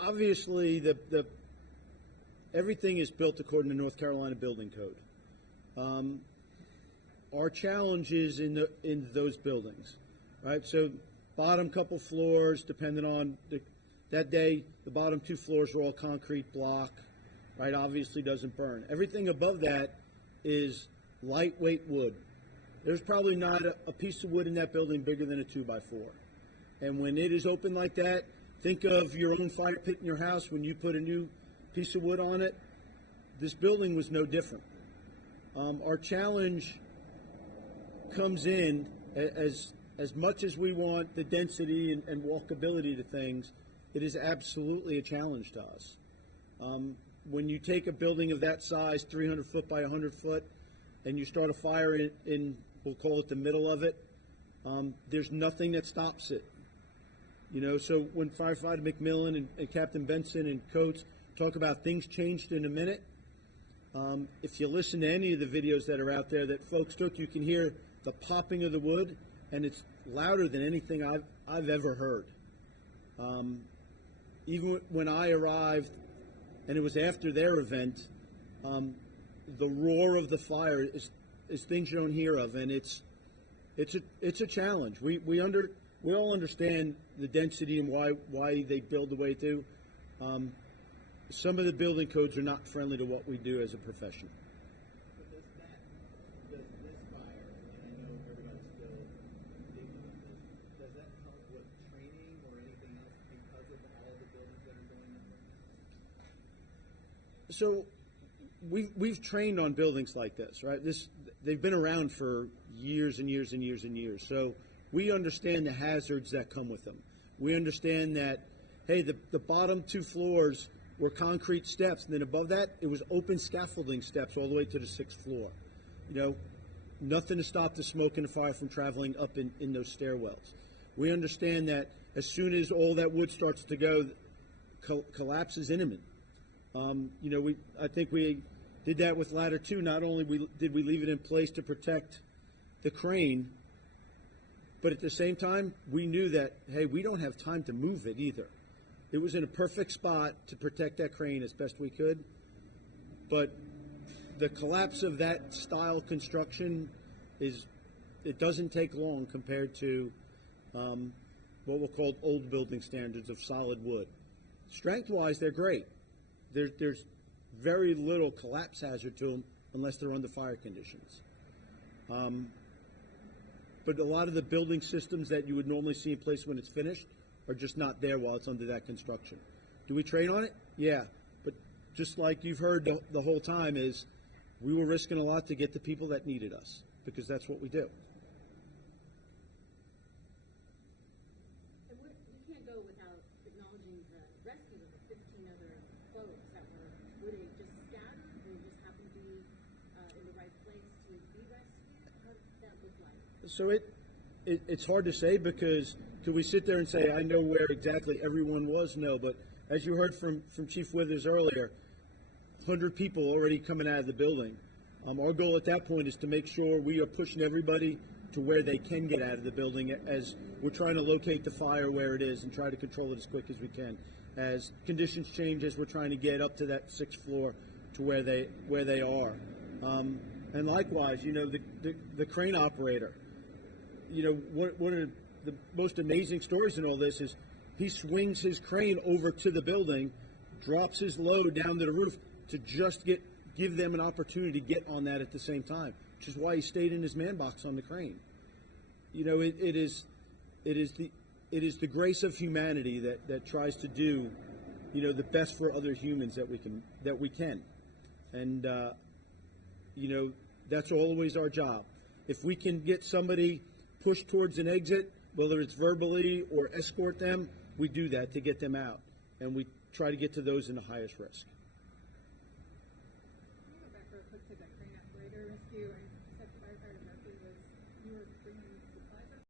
Obviously everything is built according to North Carolina Building Code. Our challenge is in those buildings, right? So bottom couple floors, depending on that day, the bottom 2 floors were all concrete block, right? Obviously doesn't burn. Everything above that is lightweight wood. There's probably not a piece of wood in that building bigger than a 2x4. And when it is open like that, think of your own fire pit in your house when you put a new piece of wood on it. This building was no different. Our challenge comes in as much as we want the density and walkability to things, it is absolutely a challenge to us. When you take a building of that size, 300 foot by 100 foot, and you start a fire in we'll call it the middle of it, there's nothing that stops it. You know, so when Firefighter McMillan and Captain Benson and Coates talk about things changed in a minute, if you listen to any of the videos that are out there that folks took, you can hear the popping of the wood, and it's louder than anything I've ever heard. Even when I arrived, and it was after their event, the roar of the fire is things you don't hear of, and it's a challenge. We all understand the density and why they build the way they do. Some of the building codes are not friendly to what we do as a profession. But does this fire, and I know everybody's still digging on this, does that help with training or anything else because of all the buildings that are going in there? So we've trained on buildings like this, right? They've been around for years and years and years and years. So we understand the hazards that come with them. We understand that, hey, the bottom 2 floors were concrete steps, and then above that, it was open scaffolding steps all the way to the 6th floor. You know, nothing to stop the smoke and the fire from traveling up in those stairwells. We understand that as soon as all that wood starts to go, collapse is imminent. You know, I think we did that with ladder 2. Not only did we leave it in place to protect the crane, but at the same time, we knew that, hey, we don't have time to move it either. It was in a perfect spot to protect that crane as best we could. But the collapse of that style construction it doesn't take long compared to what we'll call old building standards of solid wood. Strength-wise, they're great. There's very little collapse hazard to them unless they're under fire conditions. But a lot of the building systems that you would normally see in place when it's finished are just not there while it's under that construction. Do we train on it? Yeah. But just like you've heard the whole time is we were risking a lot to get the people that needed us because that's what we do. And we can't go without acknowledging the rescue of the 15 other folks that were they just scattered? They just happened to be in the right place to be rescued? How did that look like? So it's hard to say because could we sit there and say, I know where exactly everyone was? No, but as you heard from Chief Withers earlier, 100 people already coming out of the building. Our goal at that point is to make sure we are pushing everybody to where they can get out of the building as we're trying to locate the fire where it is and try to control it as quick as we can. As conditions change, as we're trying to get up to that 6th floor to where they are. And likewise, you know, the crane operator, you know, one of the most amazing stories in all this is he swings his crane over to the building, drops his load down to the roof to just give them an opportunity to get on that at the same time, which is why he stayed in his man box on the crane. You know, it is the grace of humanity that tries to do, you know, the best for other humans that we can. And you know, that's always our job. If we can get somebody pushed towards an exit, whether it's verbally or escort them, we do that to get them out. And we try to get to those in the highest risk.